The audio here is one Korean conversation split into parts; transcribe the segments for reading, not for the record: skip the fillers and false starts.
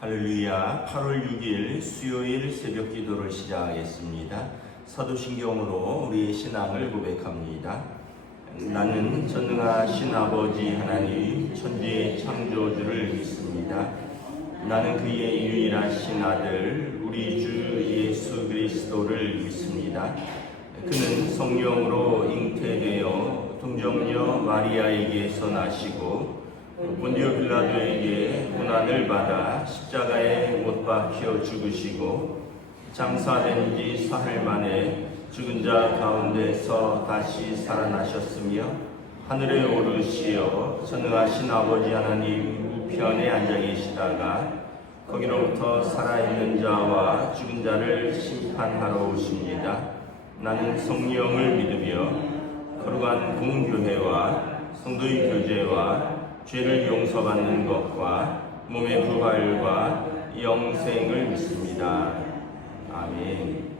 할렐루야. 8월 6일 수요일 새벽 기도를 시작하겠습니다. 사도신경으로 우리의 신앙을 고백합니다. 나는 전능하신 아버지 하나님 천지의 창조주를 믿습니다. 나는 그의 유일하신 아들 우리 주 예수 그리스도를 믿습니다. 그는 성령으로 잉태되어 동정녀 마리아에게서 나시고 본디오 빌라도에게 고난을 받아 십자가에 못 박혀 죽으시고 장사된 지 사흘 만에 죽은 자 가운데서 다시 살아나셨으며 하늘에 오르시어 전능하신 아버지 하나님 우편에 앉아 계시다가 거기로부터 살아있는 자와 죽은 자를 심판하러 오십니다. 나는 성령을 믿으며 거룩한 공교회와 성도의 교제와 죄를 용서받는 것과 몸의 부활과 영생을 믿습니다. 아멘.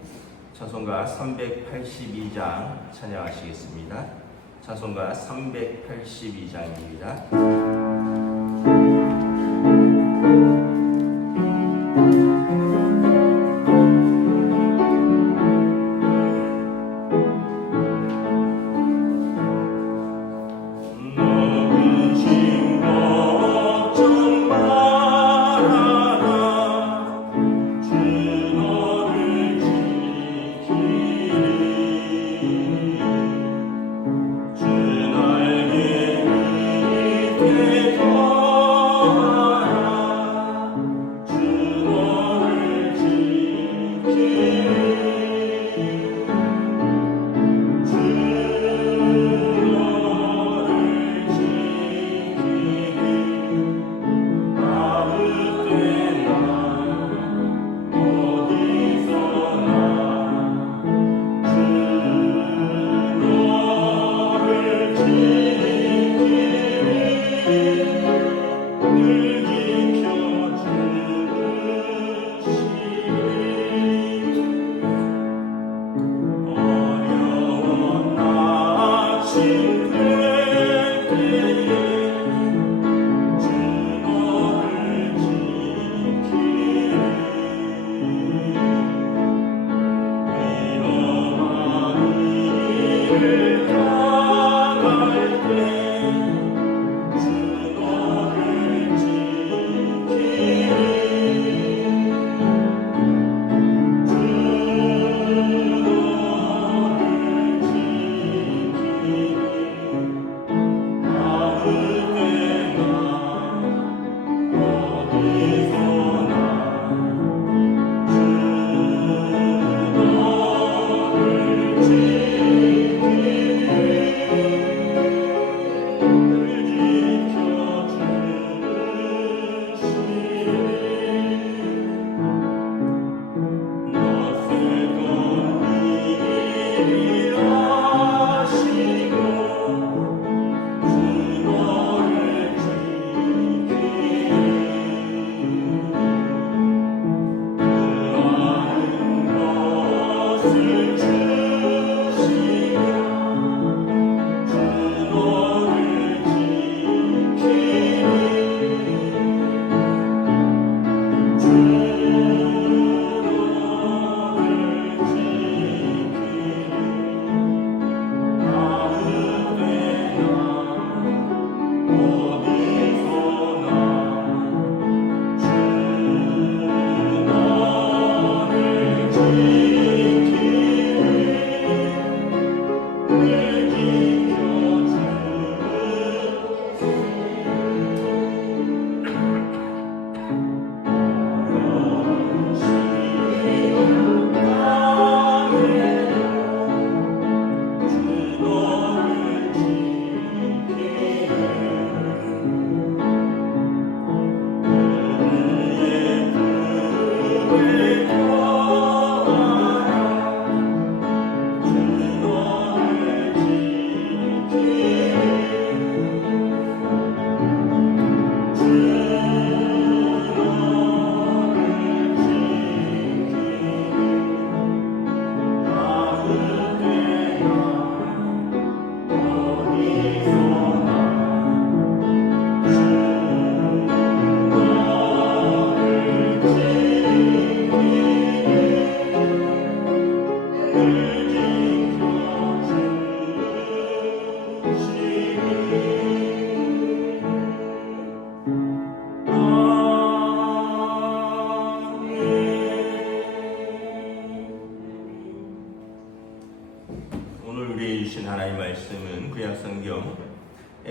찬송가 382장 찬양하시겠습니다. 찬송가 382장입니다.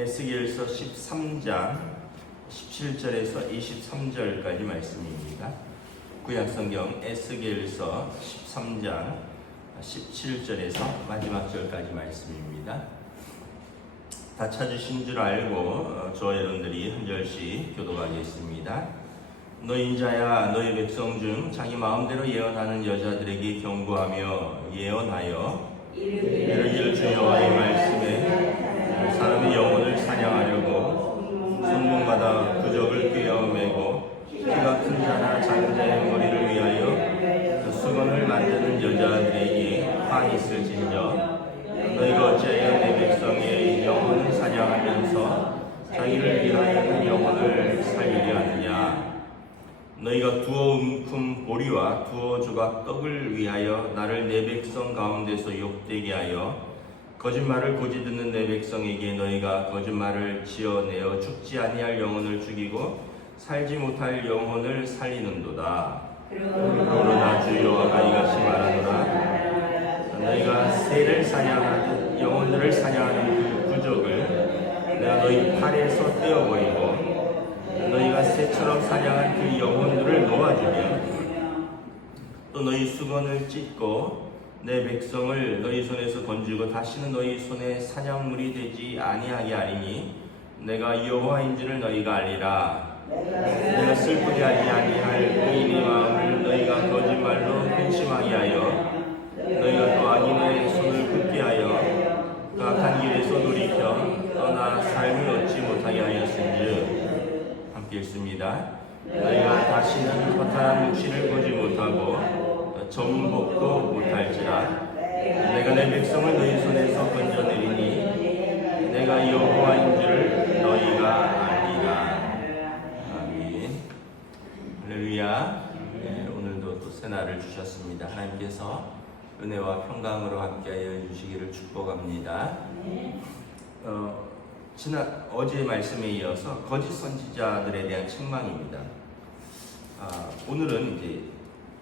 에스겔서 13장 17절에서 23절까지 말씀입니다. 구약성경 에스겔서 13장 17절에서 마지막 절까지 말씀입니다. 다 찾으신 줄 알고 저와 여러분들이 한 절씩 교독하겠습니다. 너희 인자야, 너희 백성 중 자기 마음대로 예언하는 여자들에게 경고하며 예언하여 이르기를 주 여호와의 말씀에 사람의 영혼을 사냥하려고 성문마다 부적을 꿰어매고 키가 큰 자나 작은 자의 머리를 위하여 그 수건을 만드는 여자들에게 한이 있을진저 너희가 어찌하여 내 백성의 영혼을 사냥하면서 자기를 위하여는 영혼을 살리려 하느냐. 너희가 두어 움큼 보리와 두어 조각 떡을 위하여 나를 내 백성 가운데서 욕되게 하여 거짓말을 고지 듣는 내 백성에게 너희가 거짓말을 지어내어 죽지 아니할 영혼을 죽이고 살지 못할 영혼을 살리는도다. 그러나 주 여호와가 이같이 말하노라. 너희가 새를 사냥하듯 영혼들을 사냥하는 그 부적을 내가 너희 팔에서 떼어버리고 너희가 새처럼 사냥한 그 영혼들을 놓아주며 또 너희 수건을 찢고 내 백성을 너희 손에서 건지고 다시는 너희 손에 사냥물이 되지 아니하게 하리니 내가 여호와인지를 너희가 알리라. 내가 슬프게 하지 아니할 의인의 마음을 너희가 거짓말로 근심하게 하여 너희가 또 악인의 손을 굳게 하여 그 악한 길에서 돌이켜 떠나 삶을 얻지 못하게 하였은즉 함께 읽습니다. 너희가 다시는 허탄한 묵시를 보지 못하고 전복도 못할지라. 내가 내 백성을 너희 손에서 건져내리니 내가 여호와인 줄 너희가 알리라. 아멘. 할렐루야. 네, 오늘도 또 새날을 주셨습니다. 하나님께서 은혜와 평강으로 함께하여 주시기를 축복합니다. 어제의 말씀에 이어서 거짓 선지자들에 대한 책망입니다. 오늘은 이제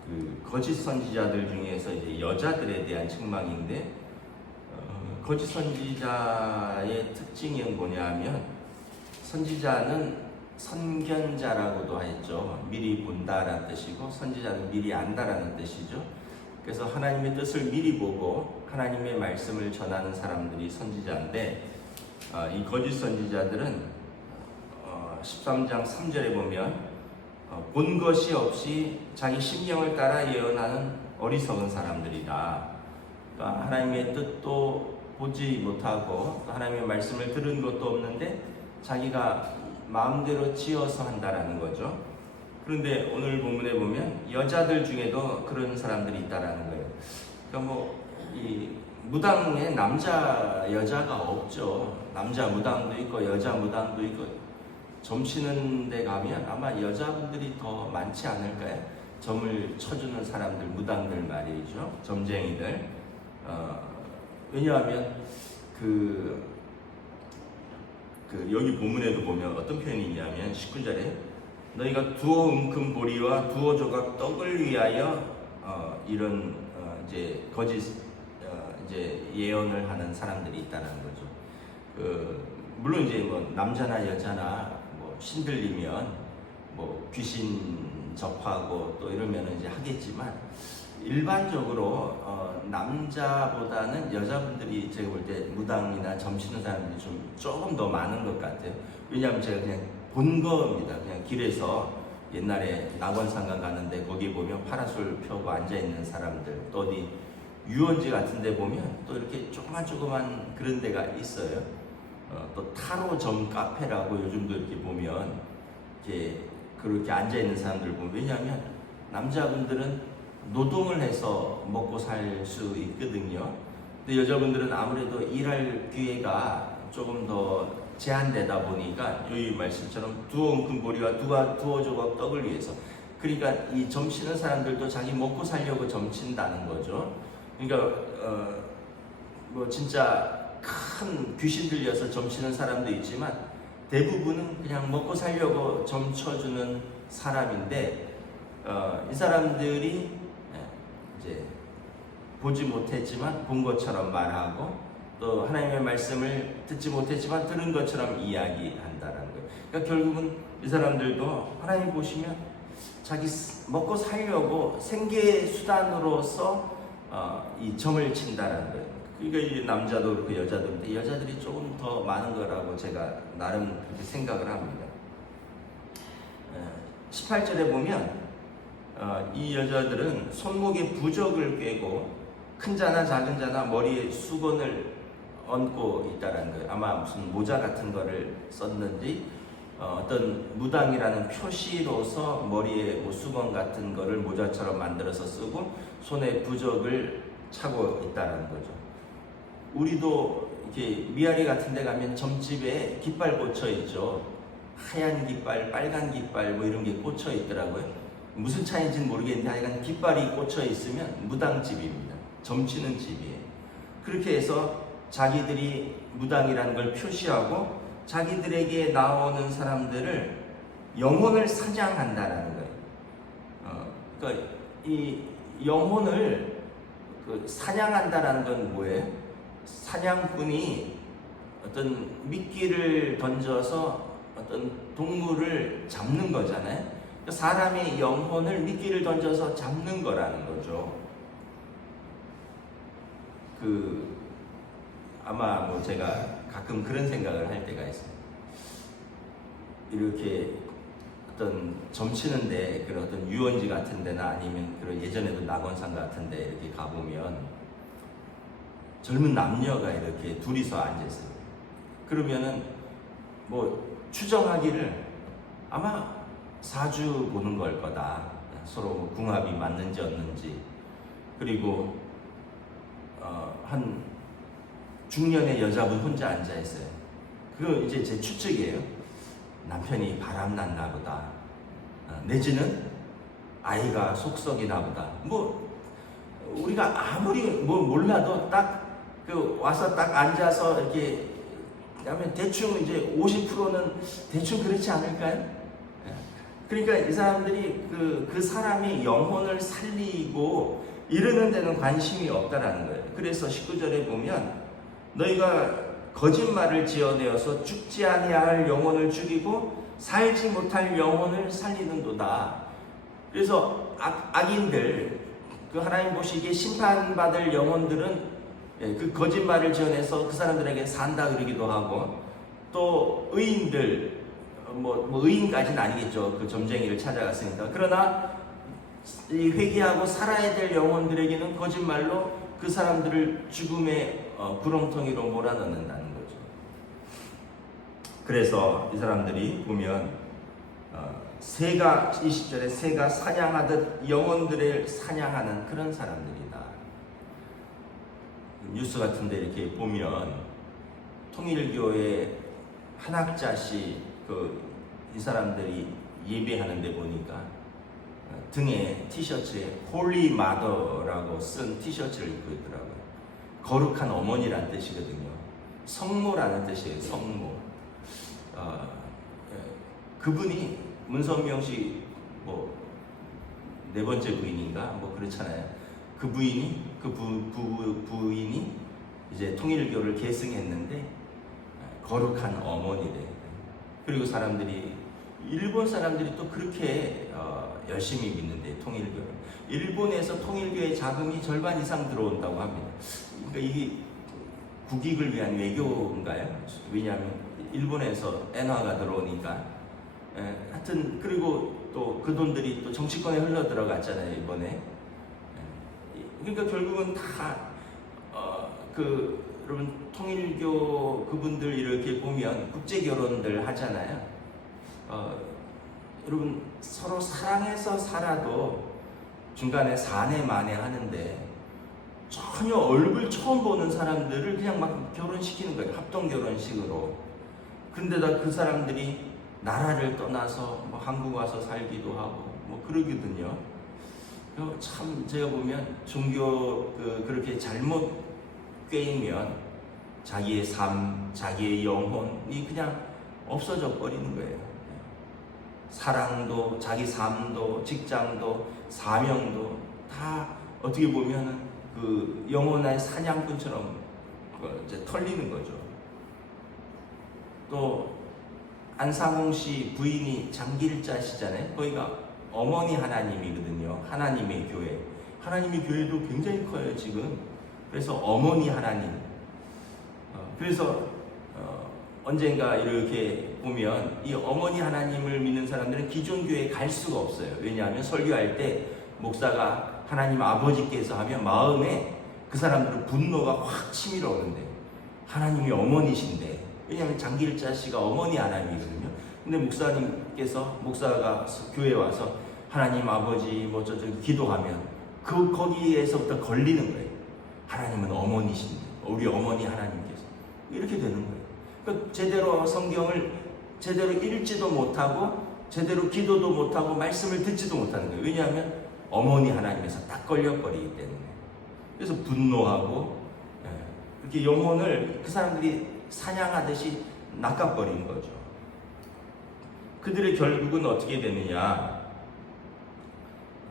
그 거짓 선지자들 중에서 이제 여자들에 대한 책망인데, 거짓 선지자의 특징이 뭐냐면, 선지자는 선견자라고도 했죠. 미리 본다라는 뜻이고, 선지자는 미리 안다라는 뜻이죠. 그래서 하나님의 뜻을 미리 보고 하나님의 말씀을 전하는 사람들이 선지자인데, 이 거짓 선지자들은 13장 3절에 보면 본 것이 없이 자기 심령을 따라 예언하는 어리석은 사람들이다. 그러니까 하나님의 뜻도 보지 못하고 하나님의 말씀을 들은 것도 없는데 자기가 마음대로 지어서 한다라는 거죠. 그런데 오늘 본문에 보면 여자들 중에도 그런 사람들이 있다라는 거예요. 그러니까 이 무당에 남자 여자가 없죠. 남자 무당도 있고 여자 무당도 있고, 점치는 데 가면 아마 여자분들이 더 많지 않을까요? 점을 쳐주는 사람들, 무당들 말이죠. 점쟁이들. 왜냐하면 여기 본문에도 보면 어떤 표현이 있냐면 19절에 너희가 두어 움큼 보리와 두어 조각 떡을 위하여 이런 이제 거짓 이제 예언을 하는 사람들이 있다는 거죠. 물론 이제 남자나 여자나 신들리면 귀신 접하고 또 이러면 이제 하겠지만, 일반적으로 남자보다는 여자분들이 제가 볼 때 무당이나 점치는 사람들이 조금 더 많은 것 같아요. 왜냐하면 제가 그냥 본 겁니다. 그냥 길에서 옛날에 낙원상가 가는데 거기 보면 파라솔 펴고 앉아 있는 사람들, 또 어디 유원지 같은 데 보면 또 이렇게 조그만 그런 데가 있어요. 또 타로점 카페라고 요즘도 이렇게 보면 이렇게 그렇게 앉아 있는 사람들 보면, 왜냐하면 남자분들은 노동을 해서 먹고 살 수 있거든요. 근데 여자분들은 아무래도 일할 기회가 조금 더 제한되다 보니까 여기 말씀처럼 두어 움큼 보리와 두어 조각 떡을 위해서, 그러니까 이 점치는 사람들도 자기 먹고 살려고 점친다는 거죠. 그러니까 진짜 큰 귀신 들려서 점치는 사람도 있지만 대부분은 그냥 먹고 살려고 점쳐주는 사람인데, 이 사람들이 이제 보지 못했지만 본 것처럼 말하고 또 하나님의 말씀을 듣지 못했지만 들은 것처럼 이야기한다라는 거예요. 그러니까 결국은 이 사람들도 하나님 보시면 자기 먹고 살려고 생계 수단으로서 이 점을 친다라는 거예요. 그러니까 이 남자도 그렇고 여자도 그런데 여자들이 조금 더 많은 거라고 제가 나름 그렇게 생각을 합니다. 18절에 보면 이 여자들은 손목에 부적을 꿰고 큰 자나 작은 자나 머리에 수건을 얹고 있다라는 거예요. 아마 무슨 모자 같은 거를 썼는지 어떤 무당이라는 표시로서 머리에 뭐 수건 같은 거를 모자처럼 만들어서 쓰고 손에 부적을 차고 있다는 거죠. 우리도 이렇게 미아리 같은 데 가면 점집에 깃발 꽂혀 있죠. 하얀 깃발, 빨간 깃발 뭐 이런 게 꽂혀 있더라고요. 무슨 차이인지는 모르겠는데 하여간 깃발이 꽂혀 있으면 무당집입니다. 점치는 집이에요. 그렇게 해서 자기들이 무당이라는 걸 표시하고 자기들에게 나오는 사람들을 영혼을 사냥한다라는 거예요. 그러니까 이 영혼을 사냥한다라는 건 뭐예요? 사냥꾼이 어떤 미끼를 던져서 어떤 동물을 잡는 거잖아요. 사람의 영혼을 미끼를 던져서 잡는 거라는 거죠. 아마 뭐 제가 가끔 그런 생각을 할 때가 있어요. 이렇게 어떤 점치는데 그런 어떤 유원지 같은 데나 아니면 그런 예전에도 낙원산 같은 데 이렇게 가보면 젊은 남녀가 이렇게 둘이서 앉아있어요. 그러면은 뭐 추정하기를 아마 사주 보는 걸 거다. 서로 궁합이 맞는지 없는지. 그리고 한 중년의 여자분 혼자 앉아있어요. 그거 이제 제 추측이에요. 남편이 바람났나 보다. 내지는 아이가 속썩이나 보다. 뭐 우리가 아무리 뭐 몰라도 딱 와서 딱 앉아서 이렇게 하면 대충 이제 50%는 대충 그렇지 않을까요? 그러니까 이 사람들이 그 사람이 영혼을 살리고 이러는 데는 관심이 없다라는 거예요. 그래서 19절에 보면 너희가 거짓말을 지어내어서 죽지 아니할 영혼을 죽이고 살지 못할 영혼을 살리는도다. 그래서 악인들, 하나님 보시기에 심판받을 영혼들은 그 거짓말을 지어내서 그 사람들에게 산다 그러기도 하고, 또 의인들, 뭐 의인까지는 아니겠죠. 그 점쟁이를 찾아갔으니까. 그러나 이 회개하고 살아야 될 영혼들에게는 거짓말로 그 사람들을 죽음의 구렁텅이로 몰아넣는다는 거죠. 그래서 이 사람들이 보면 새가 20절에 새가 사냥하듯 영혼들을 사냥하는 그런 사람들이다. 뉴스 같은데 이렇게 보면 통일교회 한학자씨 이 사람들이 예배하는데 보니까 등에 티셔츠에 홀리 마더라고 쓴 티셔츠를 입고 있더라고요. 거룩한 어머니란 뜻이거든요. 성모라는 뜻이에요. 성모. 그분이 문선명 씨 뭐 네 번째 부인인가 뭐 그렇잖아요. 그 부인이 부인이 이제 통일교를 계승했는데 거룩한 어머니래. 그리고 일본 사람들이 또 그렇게 열심히 믿는데 통일교를. 일본에서 통일교의 자금이 절반 이상 들어온다고 합니다. 그러니까 이게 국익을 위한 외교인가요? 왜냐하면 일본에서 엔화가 들어오니까. 하여튼 그리고 또 그 돈들이 또 정치권에 흘러 들어갔잖아요 이번에. 그러니까 결국은 다 여러분 통일교 그분들 이렇게 보면 국제 결혼들 하잖아요. 여러분 서로 사랑해서 살아도 중간에 사내 만에 하는데 전혀 얼굴 처음 보는 사람들을 그냥 막 결혼시키는 거예요. 합동 결혼식으로. 근데다 그 사람들이 나라를 떠나서 뭐 한국 와서 살기도 하고 뭐 그러거든요. 참 제가 보면 종교 그렇게 잘못 꿰이면 자기의 삶, 자기의 영혼이 그냥 없어져 버리는 거예요. 사랑도, 자기 삶도, 직장도, 사명도 다 어떻게 보면 그 영혼의 사냥꾼처럼 이제 털리는 거죠. 또 안상홍 씨 부인이 장길자시잖아요. 거기가 어머니 하나님이거든요. 하나님의 교회. 하나님의 교회도 굉장히 커요 지금. 그래서 어머니 하나님. 그래서 언젠가 이렇게 보면 이 어머니 하나님을 믿는 사람들은 기존 교회에 갈 수가 없어요. 왜냐하면 설교할 때 목사가 하나님 아버지께서 하면 마음에 그 사람들은 분노가 확 치밀어 오는데 하나님이 어머니신데, 왜냐하면 장길자 씨가 어머니 하나님이거든요. 근데 목사가 교회에 와서 하나님 아버지 뭐 기도하면 거기에서부터 걸리는 거예요. 하나님은 어머니신데, 우리 어머니 하나님께서 이렇게 되는 거예요. 그러니까 제대로 성경을 제대로 읽지도 못하고 제대로 기도도 못하고 말씀을 듣지도 못하는 거예요. 왜냐하면 어머니 하나님에서 딱 걸려버리기 때문에. 그래서 분노하고 이렇게 영혼을 그 사람들이 사냥하듯이 낚아버린 거죠. 그들의 결국은 어떻게 되느냐,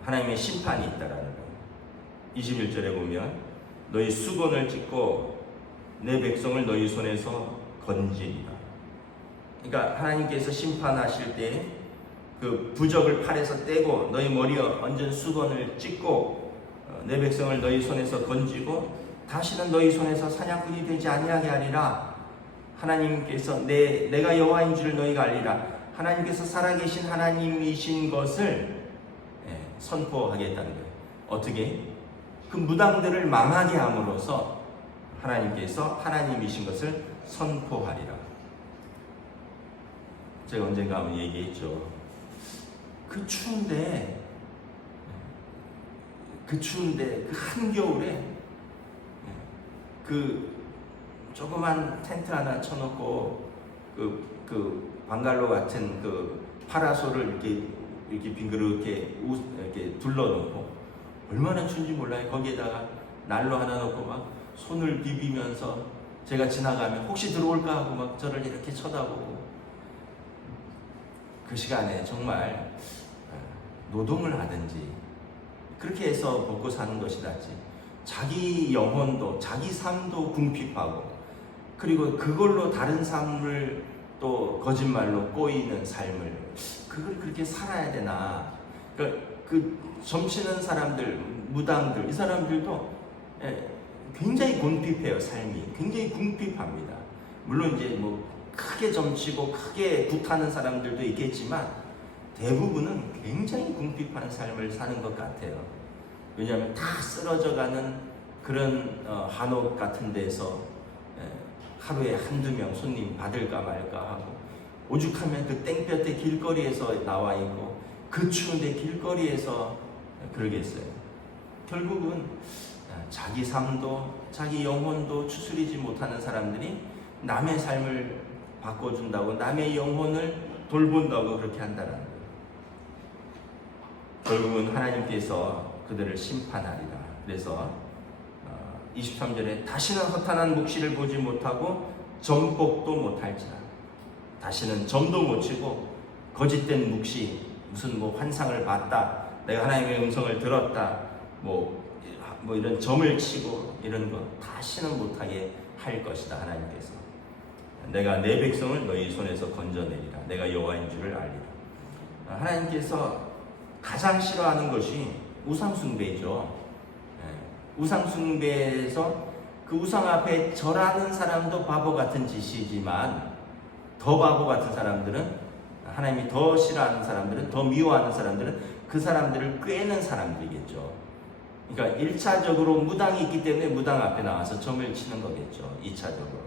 하나님의 심판이 있다라는 거예요. 21절에 보면 너희 수건을 찢고 내 백성을 너희 손에서 건지리라. 그러니까 하나님께서 심판하실 때 그 부적을 팔에서 떼고 너희 머리에 얹은 수건을 찢고 내 백성을 너희 손에서 건지고 다시는 너희 손에서 사냥꾼이 되지 아니하게 하리라. 하나님께서 내가 여호와인 줄 너희가 알리라. 하나님께서 살아계신 하나님이신 것을 선포하겠다는 거예요. 어떻게? 그 무당들을 망하게 함으로써 하나님께서 하나님이신 것을 선포하리라. 제가 언젠가 한번 얘기했죠. 그 추운데 그 한겨울에 그 조그만 텐트 하나 쳐놓고 그 방갈로 같은 그 파라솔을 이렇게 빙그렇게 이렇게 둘러놓고 얼마나 추운지 몰라요. 거기에다가 난로 하나 놓고 막 손을 비비면서 제가 지나가면 혹시 들어올까 하고 막 저를 이렇게 쳐다보고, 그 시간에 정말 노동을 하든지 그렇게 해서 먹고 사는 것이 낫지, 자기 영혼도 자기 삶도 궁핍하고 그리고 그걸로 다른 삶을 또 거짓말로 꼬이는 삶을 그걸 그렇게 살아야 되나. 그러니까 그 점치는 사람들, 무당들, 이 사람들도 굉장히 궁핍해요. 삶이 굉장히 궁핍합니다. 물론 이제 뭐 크게 점치고 크게 굿하는 사람들도 있겠지만 대부분은 굉장히 궁핍한 삶을 사는 것 같아요. 왜냐하면 다 쓰러져가는 그런 한옥 같은 데서 하루에 한두 명 손님 받을까 말까 하고, 오죽하면 그 땡볕에 길거리에서 나와 있고 그 추운데 길거리에서 그러겠어요. 결국은 자기 삶도 자기 영혼도 추스리지 못하는 사람들이 남의 삶을 바꿔준다고, 남의 영혼을 돌본다고 그렇게 한다는 거예요. 결국은 하나님께서 그들을 심판하리라. 그래서 23절에 다시는 허탄한 묵시를 보지 못하고 점복도 못할지라. 다시는 점도 못 치고 거짓된 묵시, 무슨 뭐 환상을 봤다, 내가 하나님의 음성을 들었다, 뭐 이런 점을 치고 이런 거 다시는 못하게 할 것이다. 하나님께서 내가 내 백성을 너희 손에서 건져내리라. 내가 여호와인 줄을 알리라. 하나님께서 가장 싫어하는 것이 우상숭배죠. 우상숭배에서 그 우상 앞에 절하는 사람도 바보 같은 짓이지만, 더 바보 같은 사람들은, 하나님이 더 싫어하는 사람들은, 더 미워하는 사람들은 그 사람들을 꿰는 사람들이겠죠. 그러니까 1차적으로 무당이 있기 때문에 무당 앞에 나와서 점을 치는 거겠죠. 2차적으로.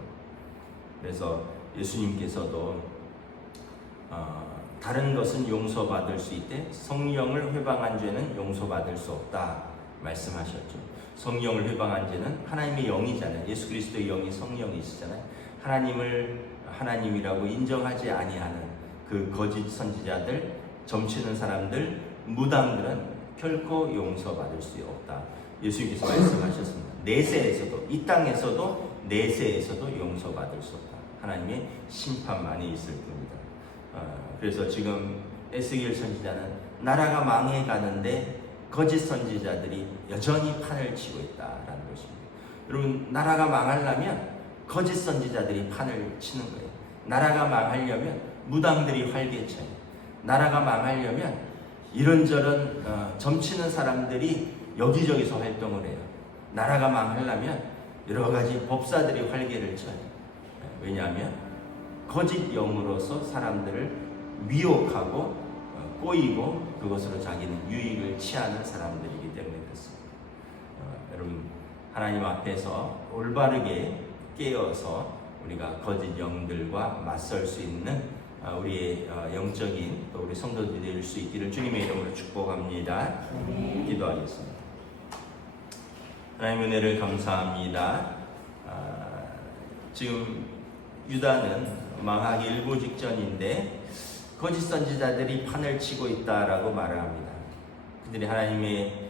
그래서 예수님께서도 다른 것은 용서받을 수 있되 성령을 회방한 죄는 용서받을 수 없다 말씀하셨죠. 성령을 회방한 죄는 하나님의 영이잖아요. 예수 그리스도의 영이 성령이시잖아요. 하나님을 하나님이라고 인정하지 아니하는 그 거짓 선지자들, 점치는 사람들, 무당들은 결코 용서받을 수 없다. 예수님께서 말씀하셨습니다. 내세에서도, 이 땅에서도 내세에서도 용서받을 수 없다. 하나님의 심판만이 있을 뿐이다. 그래서 지금 에스겔 선지자는 나라가 망해가는데 거짓 선지자들이 여전히 판을 치고 있다라는 것입니다. 여러분, 나라가 망하려면 거짓 선지자들이 판을 치는 거예요. 나라가 망하려면 무당들이 활개쳐요. 나라가 망하려면 이런저런 점치는 사람들이 여기저기서 활동을 해요. 나라가 망하려면 여러 가지 법사들이 활개를 쳐요. 왜냐하면 거짓 영으로서 사람들을 미혹하고 꼬이고 그것으로 자기는 유익을 취하는 사람들이기 때문에 그렇습니다. 여러분, 하나님 앞에서 올바르게 깨어서 우리가 거짓 영들과 맞설 수 있는 우리의 영적인 또 우리 성도들이 될 수 있기를 주님의 이름으로 축복합니다. 기도하겠습니다. 하나님 은혜를 감사합니다. 지금 유다는 망하기 일보 직전인데 거짓 선지자들이 판을 치고 있다라고 말을 합니다. 그들이 하나님의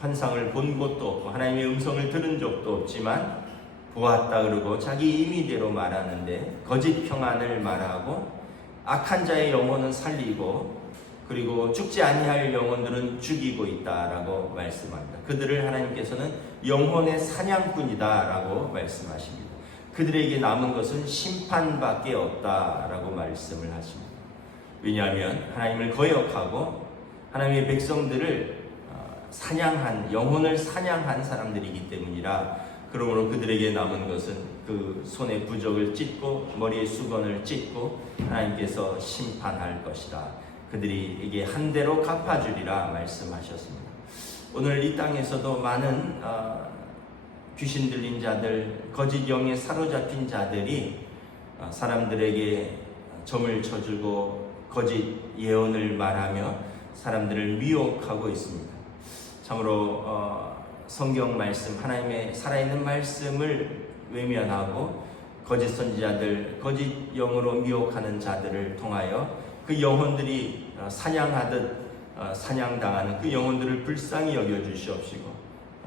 환상을 본 것도 없고 하나님의 음성을 들은 적도 없지만 보았다 그러고 자기 임의대로 말하는데 거짓 평안을 말하고 악한 자의 영혼은 살리고 그리고 죽지 아니할 영혼들은 죽이고 있다라고 말씀합니다. 그들을 하나님께서는 영혼의 사냥꾼이다라고 말씀하십니다. 그들에게 남은 것은 심판밖에 없다라고 말씀을 하십니다. 왜냐하면 하나님을 거역하고 하나님의 백성들을 사냥한, 영혼을 사냥한 사람들이기 때문이라. 그러므로 그들에게 남은 것은 그 손에 부적을 찢고 머리에 수건을 찢고 하나님께서 심판할 것이다. 그들이 이게 한 대로 갚아주리라 말씀하셨습니다. 오늘 이 땅에서도 많은 귀신 들린 자들, 거짓 영에 사로잡힌 자들이 사람들에게 점을 쳐주고 거짓 예언을 말하며 사람들을 미혹하고 있습니다. 참으로 성경 말씀, 하나님의 살아있는 말씀을 외면하고 거짓 선지자들, 거짓 영으로 미혹하는 자들을 통하여 그 영혼들이 사냥하듯 사냥당하는 그 영혼들을 불쌍히 여겨주시옵시고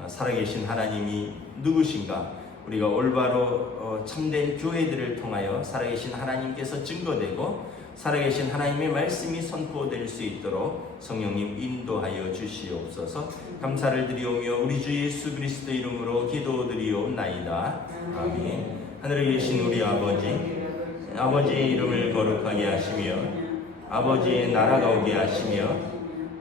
살아계신 하나님이 누구신가, 우리가 올바로 참된 교회들을 통하여 살아계신 하나님께서 증거되고 살아계신 하나님의 말씀이 선포될 수 있도록 성령님 인도하여 주시옵소서. 감사를 드리오며 우리 주 예수 그리스도 이름으로 기도드리옵나이다. 아멘. 하늘에 계신 우리 아버지의 이름을 거룩하게 하시며 아버지의 나라가 오게 하시며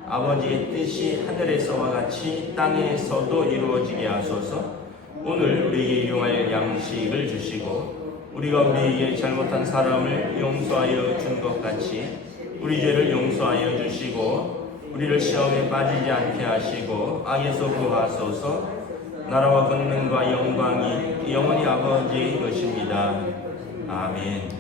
아버지의 뜻이 하늘에서와 같이 땅에서도 이루어지게 하소서. 오늘 우리에게 일용할 양식을 주시고 우리가 우리에게 잘못한 사람을 용서하여 준 것 같이 우리 죄를 용서하여 주시고 우리를 시험에 빠지지 않게 하시고 악에서 구하소서. 나라와 권능과 영광이 영원히 아버지의 것입니다. 아멘.